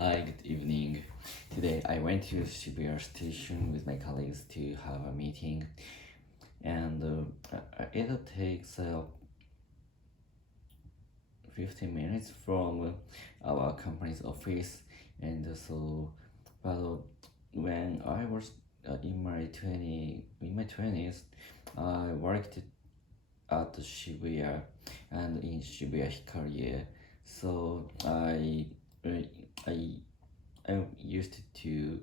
Hi, good evening. Today I went to Shibuya station with my colleagues to have a meeting, and it takes 15 minutes from our company's office, and but when I was in my 20s, I worked at Shibuya and in Shibuya Hikarie, so uh, I I used to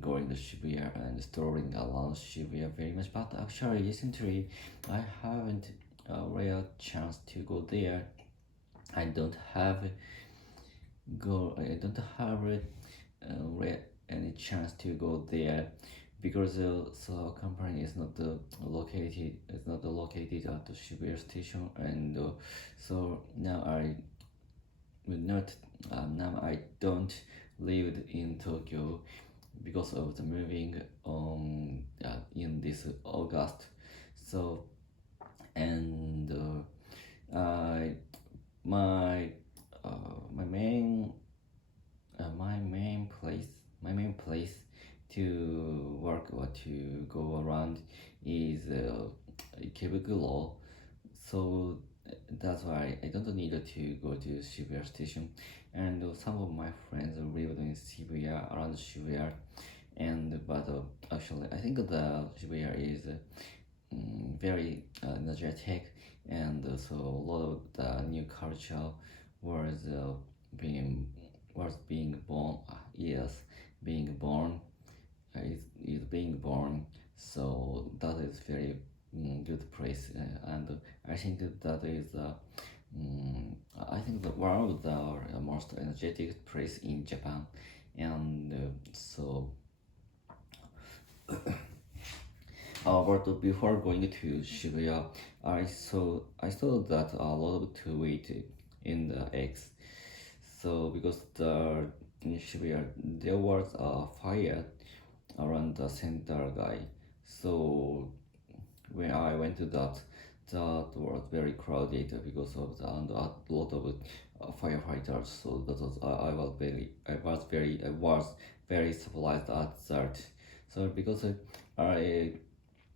going to Shibuya and strolling around Shibuya very much, but actually recently I haven't a real chance to go there. I don't have I don't have any chance to go there because the company is not located at the Shibuya station, and so now I will not now I don't live in Tokyo because of the moving in this August. So and I my my main my main place to work or to go around is Ikebukuro. So that's why I don't need to go to Shibuya station. And some of my friends lived in Shibuya, around Shibuya, and but actually I think the Shibuya is very energetic, and so a lot of the new culture was being being born. Yes, being born is being born. So that is very good place, and I think that is I think the one of the most energetic place in Japan, and but before going to Shibuya, I saw that a lot of to wait in the X. So because in Shibuya there was a fire around the center guy. So when I went to that was very crowded because of the and a lot of firefighters. So that was I was very surprised at that. So because I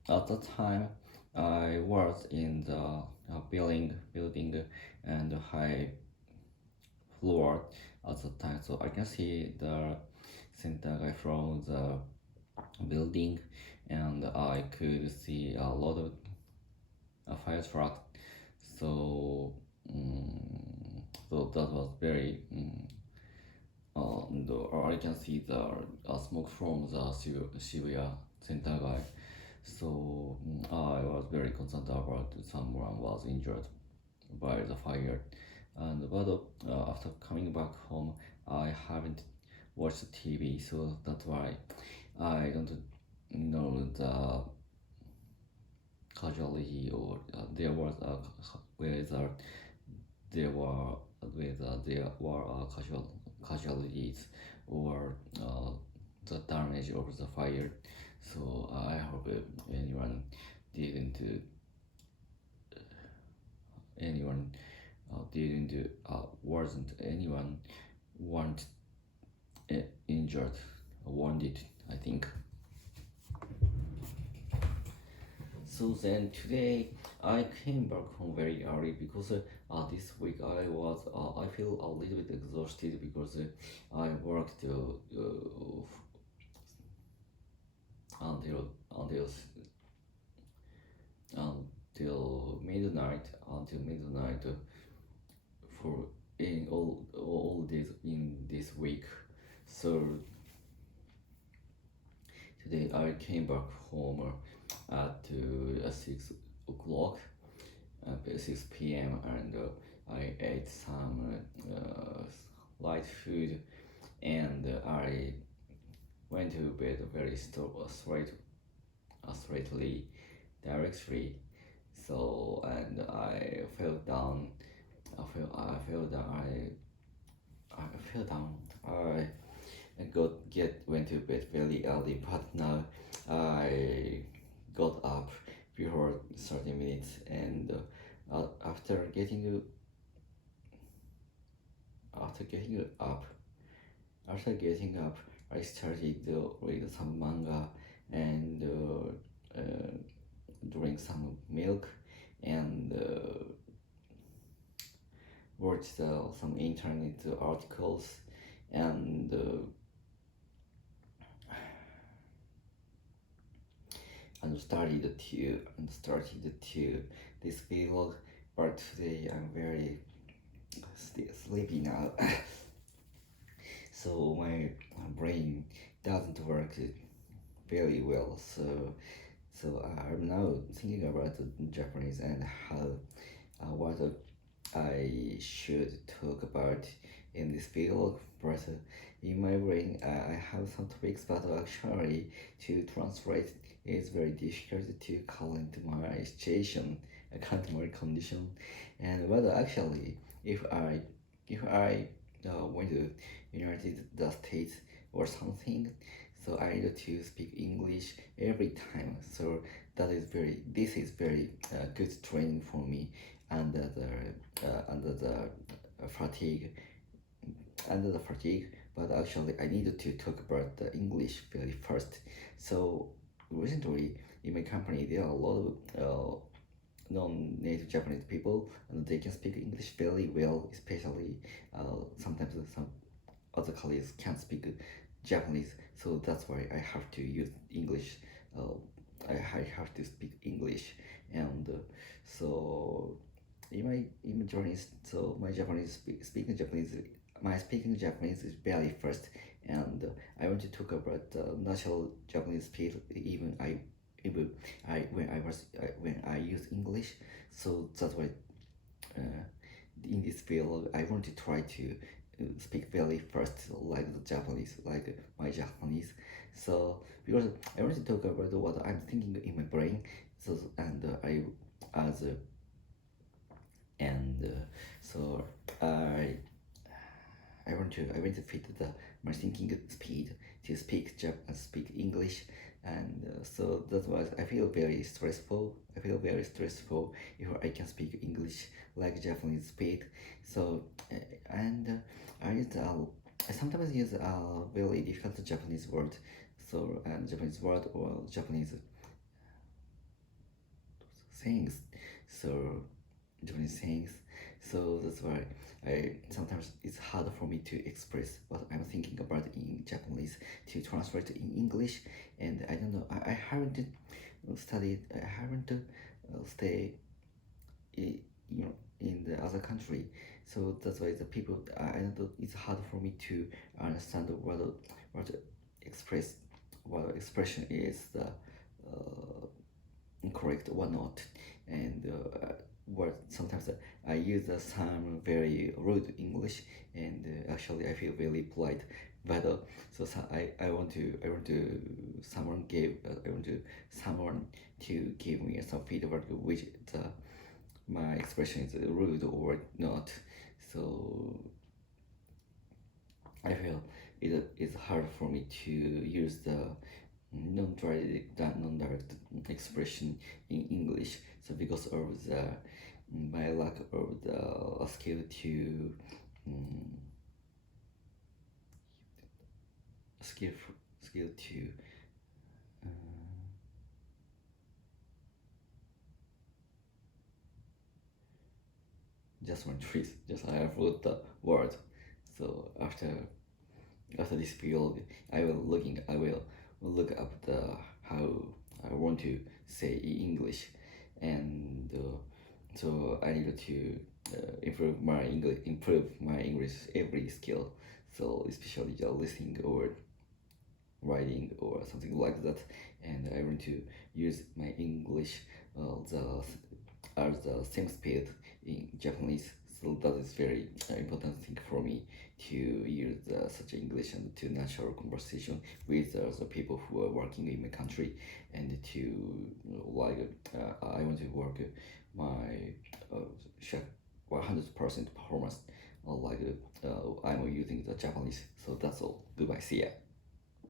at that time I was in the building and high floor at the time, so I can see the center guy from the building, and I could see a lot of fire truck. So, so that was very. I can see the smoke from the Shibuya center guy. So I was very concerned about someone was injured by the fire. And but after coming back home, I haven't watched TV, so that's why I don't know the casualty, or there was a whether there were casualties, or the damage of the fire. So I hope anyone didn't anyone didn't wasn't anyone want injured, wounded, I think. So then today I came back home very early because this week I feel a little bit exhausted because I worked until until until midnight for in all days in this week. So today I came back home at 6 o'clock, 6 p.m., and I ate some light food, and I went to bed very straightly, directly. So and I fell down. I fell down. I fell down. I went to bed very early, but now I got up before 30 minutes, and after getting up, after getting up, I started to read some manga and drink some milk and watch some internet articles and started to this vlog. But today I'm very still sleepy now. So my brain doesn't work very well. So I'm now thinking about Japanese and how what I should talk about in this field. But in my brain, I have some topics, but actually to translate is very difficult to current my situation, current my condition, and but actually, if I went to United States or something, so I need to speak English every time. So this is very good training for me under the fatigue but actually I needed to talk about the English very first. So recently in my company there are a lot of non-native Japanese people and they can speak English very well, especially sometimes some other colleagues can't speak Japanese, so that's why I have to use English. uh, I have to speak English, and so in my journey, so my speaking Japanese is barely first, and I want to talk about natural Japanese speed. Even I when I use English, so that's why uh, in this field I want to try to speak very first like the Japanese, like my Japanese. So because I want to talk about what I'm thinking in my brain, so and I as and so I want to fit my thinking speed to speak English, and so that was I feel very stressful. I feel very stressful if I can speak English like Japanese speed. So and I sometimes use a very difficult Japanese word. So Japanese word or Japanese things. So Japanese sayings. So that's why I sometimes it's hard for me to express what I'm thinking about in Japanese to translate in English. And I don't know. I haven't studied. I haven't stay. In the other country. So that's why the people. I don't know. It's hard for me to understand what express what expression is the correct or not, and what sometimes I use some very rude English, and actually I feel very polite. But I want to someone to give me some feedback which my expression is rude or not. So I feel it is hard for me to use the non-direct expression in English. So because of the my lack of the um, skill skill to uh, just one trees. Just I have wrote the word. So after this field, I will look up the how I want to say in English, and so I need to improve my English every skill. So especially listening or writing or something like that, and I want to use my English the as the same speed in Japanese. So that is very important thing for me to use such English and to natural conversation with the people who are working in my country, and to I want to work my 100% performance I'm using the Japanese. So that's all. Goodbye. See ya.